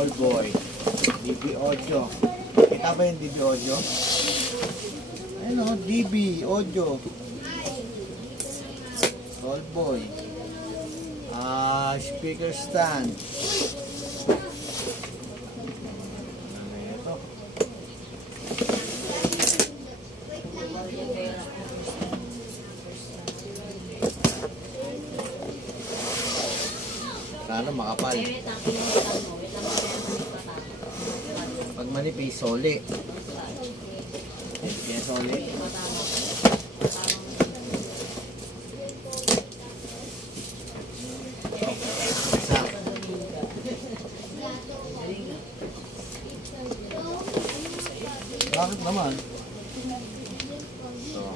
All boy. DB Audio. Kita ba yung DB Audio? Ayun o, DB Audio. All boy. Speaker stand. Ito. Sana makapal. Pag manipis, soli. Kaya soli. Bakit naman? So,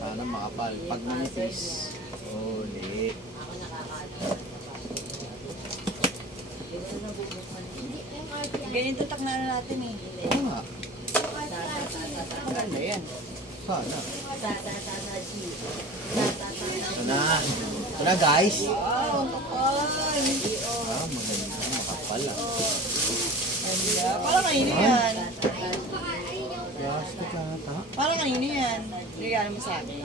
sana makapal. Pag manipis, soli. Ganito takna na natin eh. Oo nga. Maganda yan. Sana. Sana guys. Wow, makapal. Maganda. Makapal ah. Ganda. Parang kanino yan. Plastic lang ata. Parang kanino yan. Regalo mo sa akin.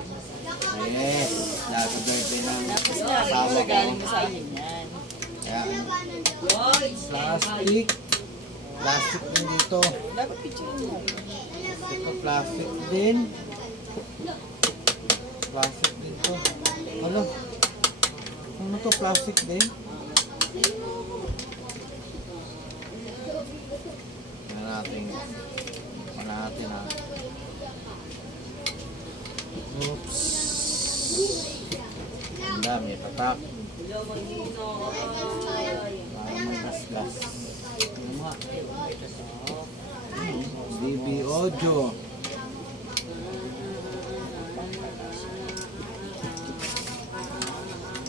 Yes. Happy birthday ng Tapos sinabi mo regalo mo sa akin yan. Ayan. Plastic. Plastic din dito. Dapat picture mo. Ito plastic din. Plastic din to. Ano? Ano to? Plastic din? Yan natin. Yan natin ha. Oops. Ang dami. Tatak. Parang may gas-gas. Ano nga? DB Audio.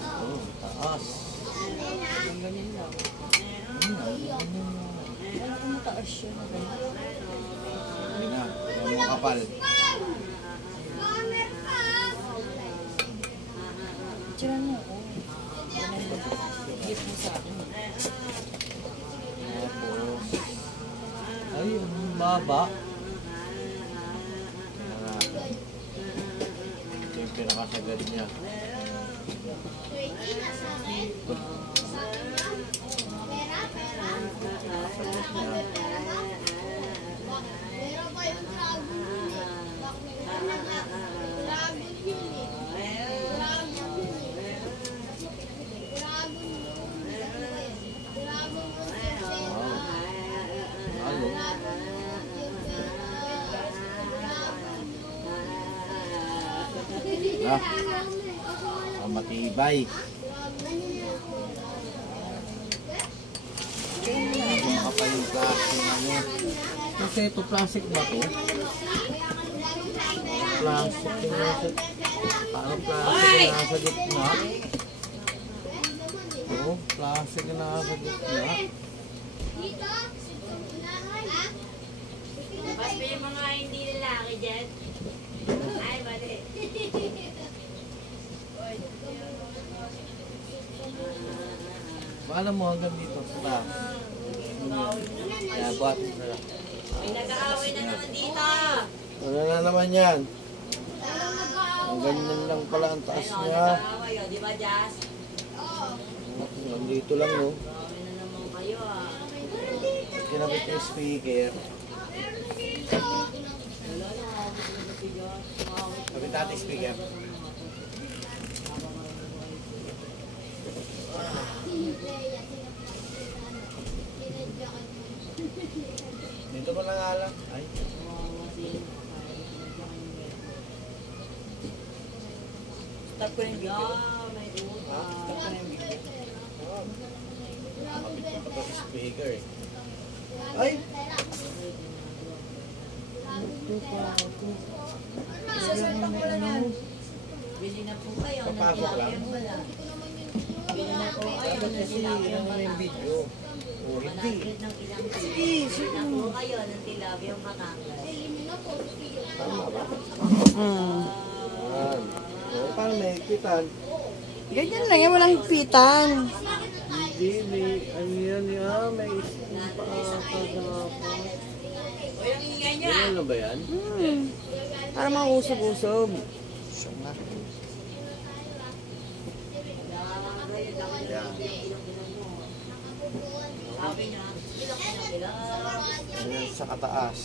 Oh, taas. Ang ganyan lang. Ang mataas siya. Hindi na. Yan ang kapal. Picture mo ako. Gift mo sa akin. Tapos, ay, ang baba. Ito yung pinakasagad niya. Matibay. Medyo makapal yung plastic ano. Kasi ito plastic ba to? Plastic yung nasa... Parang plastic yung nasa gitna. Ito, plastic yung nasa gitna. Mas may mga hindi lalaki dyan. Ay, mali. Maalam mo hanggang dito sa taas. Kaya buhat na lang. May nag-aaway na naman dito. Ano na naman yan? Ang ganyan lang pala ang taas niya. Nag-aaway, o, di ba, Jazz? Nandito lang no. Aaway na naman kayo, ah. Kinabit yung speaker. Kapit natin speaker. Dito mo lang alam. Ay. Stop ko na yung video. May Stop ko na yung video. Kapit ko pa ito speaker eh. Ay! Isasalpak ko lang yan. Bili na po kayo. Papasok lang. Bili na po kayo. Dapat kasi yun naman yung video. O hindi. Ng ilang Sige, Bili na po kayo ng tilabiang Batangas. Tama ba? Hmm. Yan. O, paano may ikitan? Ganyan lang yan, walang higpitan. Hindi, may isang pa kagapon. Ano ba yan? Para mausog-usog. Siya nga. Yan. Ayan sa kataas.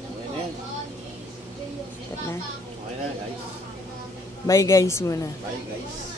Okay na yan. Cut na. Okay na guys. Bye guys muna. Bye guys.